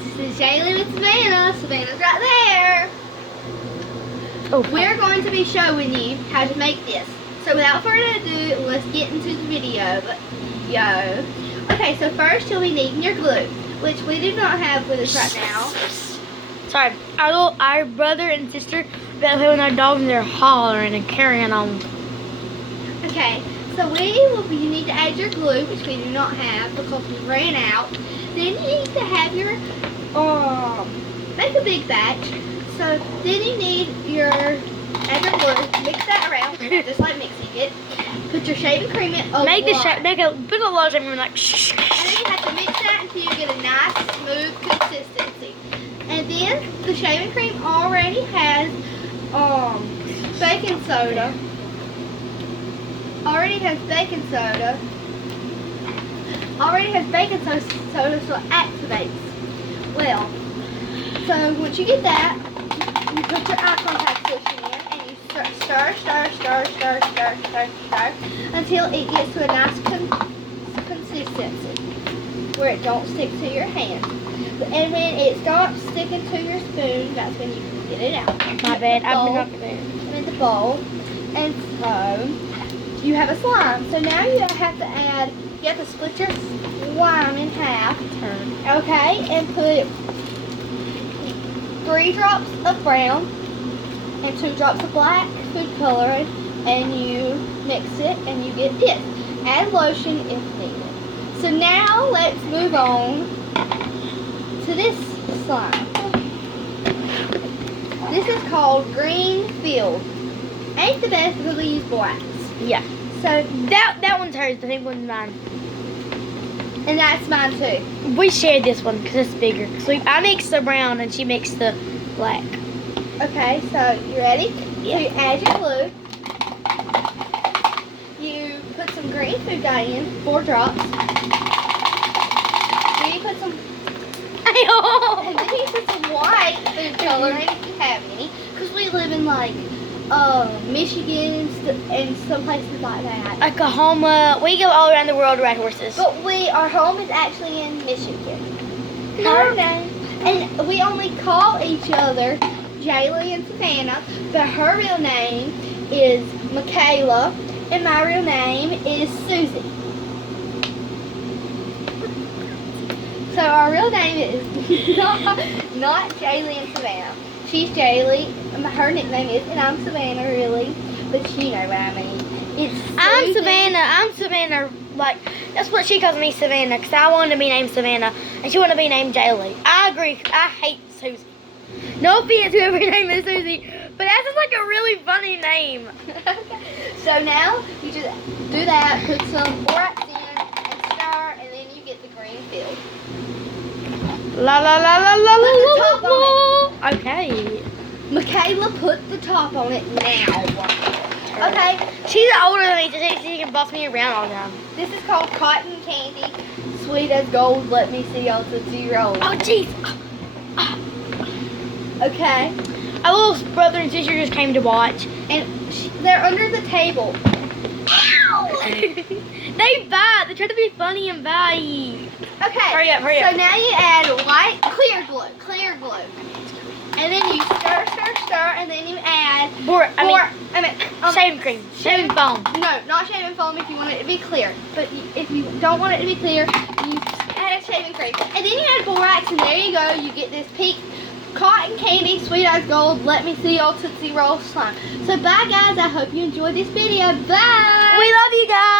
This is Jaylee with Savannah. Savannah's right there. Okay. We're going to be showing you how to make this. So without further ado, let's get into the video. Okay, so first you'll be needing your glue, which we do not have with us right now. Sorry, our brother and sister got play with our dogs and they're hollering and carrying on. Okay, so you need to add your glue, which we do not have because we ran out. Then you need to have your, make a big batch. So then you need add your glue, mix that around, just like mixing it. Put your shaving cream in a lot. Put a lot of shaving cream like And then you have to mix that until you get a nice, smooth consistency. And then the shaving cream already has baking soda. Already has baking soda, so it activates. Well, so once you get that, you put your eye contact solution in and you stir until it gets to a nice consistency where it don't stick to your hand. And when it stops sticking to your spoon, that's when you can get it out. My bad, I've been up there. In the bowl, and so you have a slime. So now you have to split your slime in half. Okay, and put 3 drops of brown and 2 drops of black food coloring, and you mix it and you get this. Add lotion if needed. So now let's move on to this slime. This is called Green Field. Ain't the best because we use borax. Yeah. So that one's hers. The pink one's mine. And that's mine too. We shared this one because it's bigger. So I mixed the brown and she mixed the black. Okay, so you ready? Yeah. So you add your glue. You put some green food dye in, 4 drops. Then you put some, and then you put some white food coloring if you have any, because we live in like Michigan and some places like that. Oklahoma. We go all around the world to ride horses. But our home is actually in Michigan. Her name, and we only call each other Jaylee and Savannah, but her real name is Michaela, and my real name is Susie. So our real name is not Jaylee and Savannah. She's Jaylee, her nickname is, and I'm Savannah really, but you know what I mean. It's Susie. I'm Savannah, like, that's what she calls me, Savannah, because I wanted to be named Savannah, and she wanted to be named Jaylee. I agree, 'cause I hate Susie. No offense to whoever name is Susie, but that's just like a really funny name. So now, you just do that, put some borax in, and stir, and then you get the green field. La la la la la la Put the la top la. Okay. Michaela, put the top on it now. Okay, She's older than me, so she can boss me around all the time. this is called cotton candy, sweet as gold. Let me see y'all Tootsie Roll. Oh, jeez. Okay, Our little brother and sister just came to watch. and they're under the table. Ow! They bite. They try to be funny and bite. Okay, Hurry up. so now you add clear glue. And then you stir, and then you add Shaving cream. Shaving foam. No, not shaving foam if you want it to be clear. But if you don't want it to be clear, you add a shaving cream. And then you add borax, and there you go. You get this pink cotton candy, sweet as gold. Let me see your Tootsie Roll slime. So bye, guys. I hope you enjoyed this video. Bye. We love you guys.